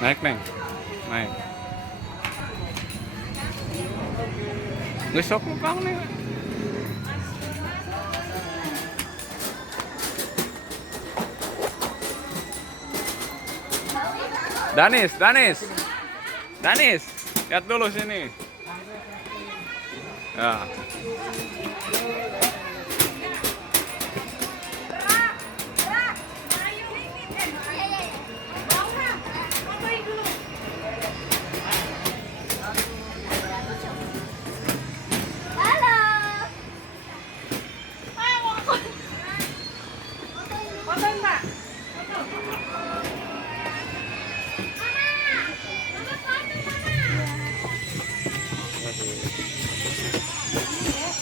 Naik, Neng. Naik. Besok lu Kang nih. Danis, Danis. Danis, lihat dulu sini. Ya.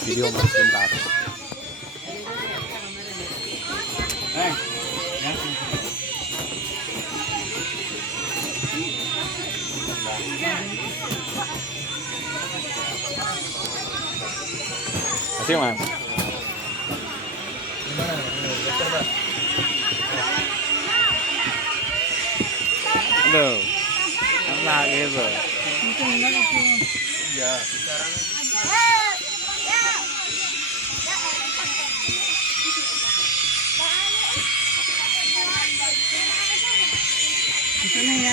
Video mas bentar. Kasih mas. Aduh, enak gitu. Ya.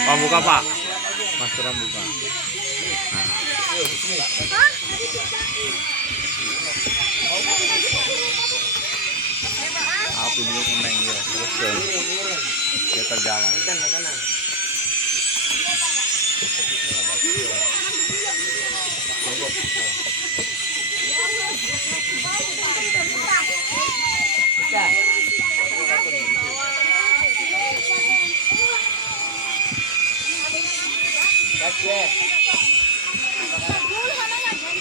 Pak buka Pak, maskeran buka. Nah. Video kuning ya, terus dia terjalan.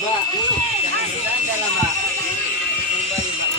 Mbak, jangan bercanda lah Mbak. Kembali Mbak